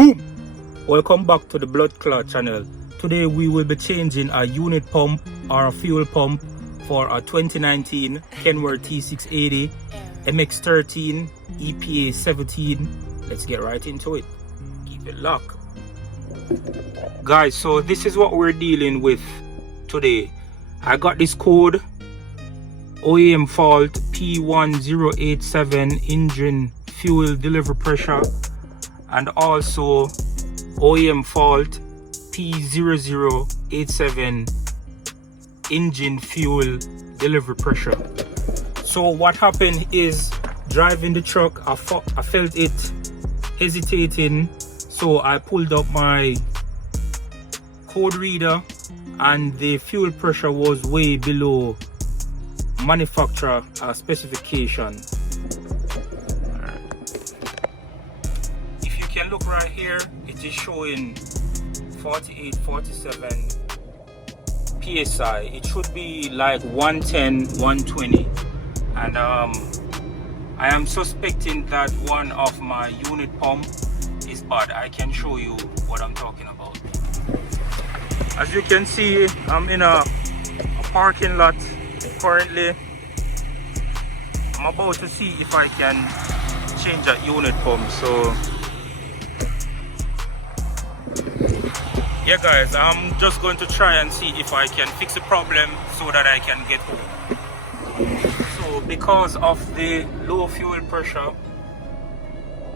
Boom! Welcome back to the Blood Clot channel. Today we will be changing a unit pump or a fuel pump for a 2019 Kenworth T680 MX13 EPA 17. Let's get right into it. Keep it locked. Guys, so this is what we're dealing with today. I got this code, OEM fault P0087 engine fuel delivery pressure, and also OEM fault P0087 engine fuel delivery pressure. So what happened is, driving the truck, I felt it hesitating, so I pulled up my code reader and the fuel pressure was way below manufacturer specification. If you can look right here, it is showing 47 psi. It should be like 110, 120, and I am suspecting that one of my unit pump is bad. I can show you what I'm talking about. As you can see, I'm in a parking lot currently. I'm about to see if I can change that unit pump. So yeah guys, I'm just going to try and see if I can fix the problem so that I can get home. So because of the low fuel pressure,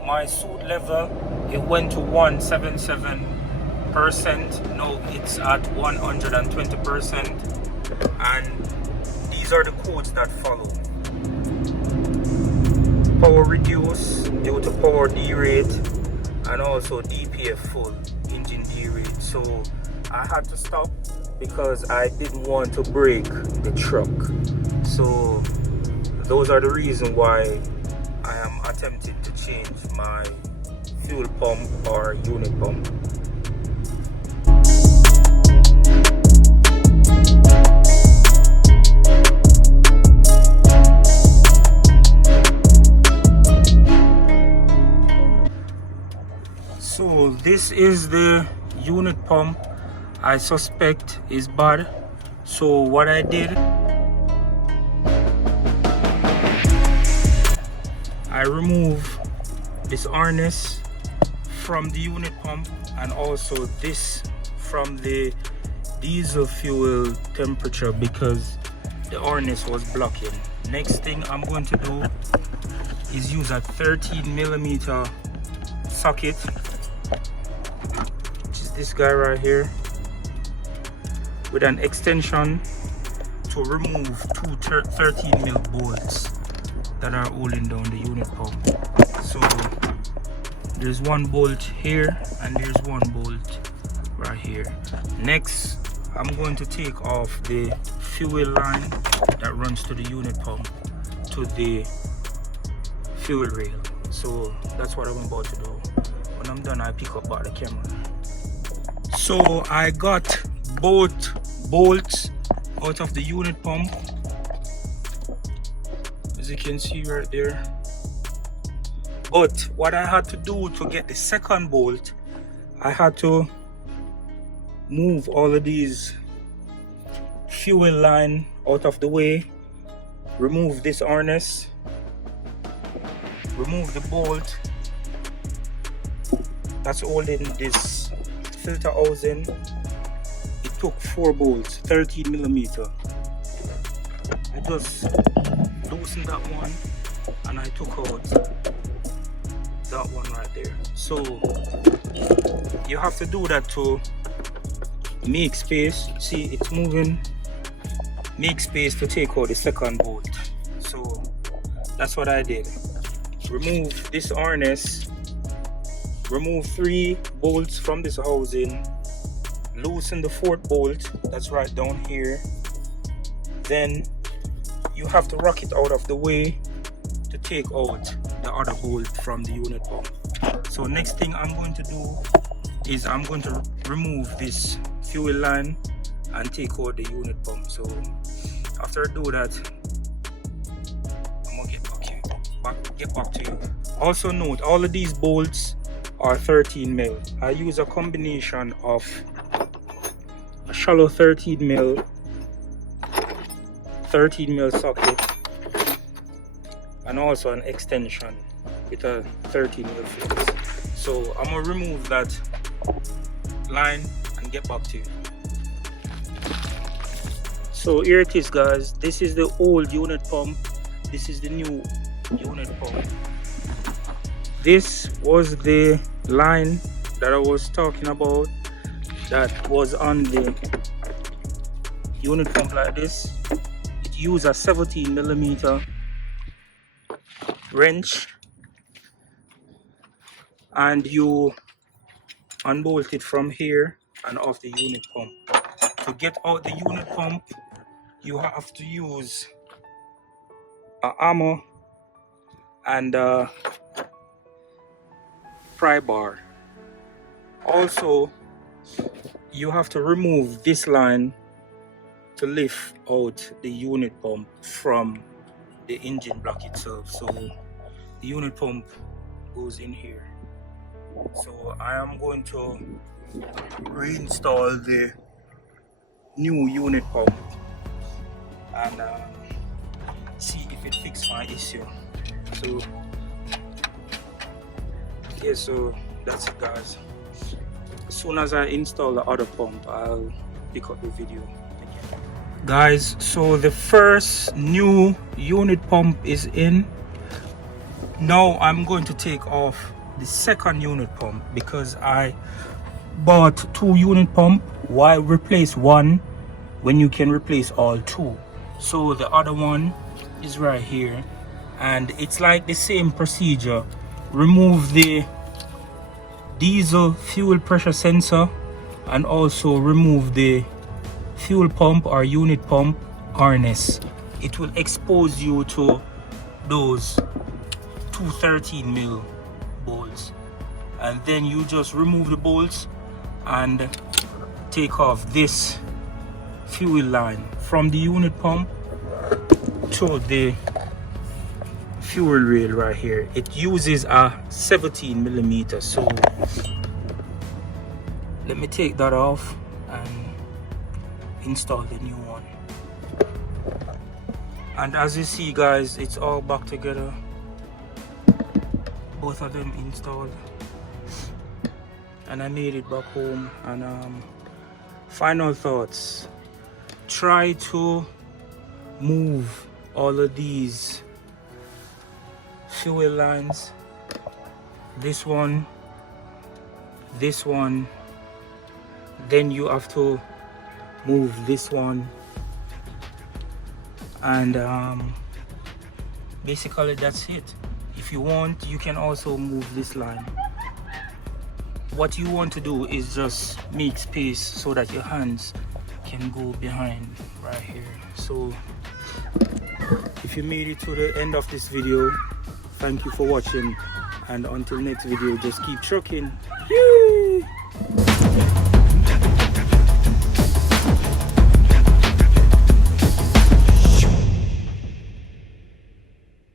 my soot level, it went to 177%. Now it's at 120%, and these are the codes that follow. Power reduce due to power derate, and also DPF full, engine derate. So I had to stop because I didn't want to break the truck. So those are the reasons why I am attempting to change my fuel pump or unit pump. So this is the unit pump I suspect is bad. So what I did, I remove this harness from the unit pump and also this from the diesel fuel temperature because the harness was blocking. Next thing I'm going to do is use a 13mm socket, which is this guy right here, with an extension to remove two 13mm bolts that are holding down the unit pump. So there's one bolt here and there's one bolt right here. Next, I'm going to take off the fuel line that runs to the unit pump to the fuel rail. So that's what I'm about to do. When I'm done, I pick up the camera. So I got both bolts out of the unit pump, as you can see right there. But what I had to do to get the second bolt, I had to move all of these fuel line out of the way, remove this harness, remove the bolt that's holding this filter housing. It took 4 bolts, 13mm. I just loosened that one and I took out that one right there. So you have to do that to make space. See, it's moving. Make space to take out the second bolt. So that's what I did. Remove this harness, remove 3 bolts from this housing, loosen the 4th bolt that's right down here. Then you have to rock it out of the way to take out the other bolt from the unit pump. So next thing I'm going to do is I'm going to remove this fuel line and take out the unit pump. So after I do that, I'm gonna get back to you. Also note, all of these bolts or 13 mil. I use a combination of a shallow 13 mil socket and also an extension with a 13 mil fuse. So I'm gonna remove that line and get back to you. So here it is, guys. This is the old unit pump, this is the new unit pump. This was the line that I was talking about that was on the unit pump like this. It used a 17mm wrench, and you unbolt it from here and off the unit pump. To get out the unit pump, you have to use a hammer and a pry bar. Also, you have to remove this line to lift out the unit pump from the engine block itself. So the unit pump goes in here. So I am going to reinstall the new unit pump and see if it fixes my issue. So yeah, so that's it, guys. As soon as I install the other pump, I'll pick up the video again. Guys, so the first new unit pump is in. Now I'm going to take off the second unit pump because I bought 2 unit pump. Why replace one when you can replace all 2? So the other one is right here, and it's like the same procedure. Remove the diesel fuel pressure sensor and also remove the fuel pump or unit pump harness. It will expose you to those 213mm bolts, and then you just remove the bolts and take off this fuel line from the unit pump to the fuel rail right here. It uses a 17mm, so let me take that off and install the new one. And as you see, guys, it's all back together, both of them installed, and I made it back home. And final thoughts: try to move all of these fuel lines, this one, then you have to move this one, and basically that's it. If you want, you can also move this line. What you want to do is just make space so that your hands can go behind right here. So if you made it to the end of this video, thank you for watching, and until next video, just keep trucking. Yay!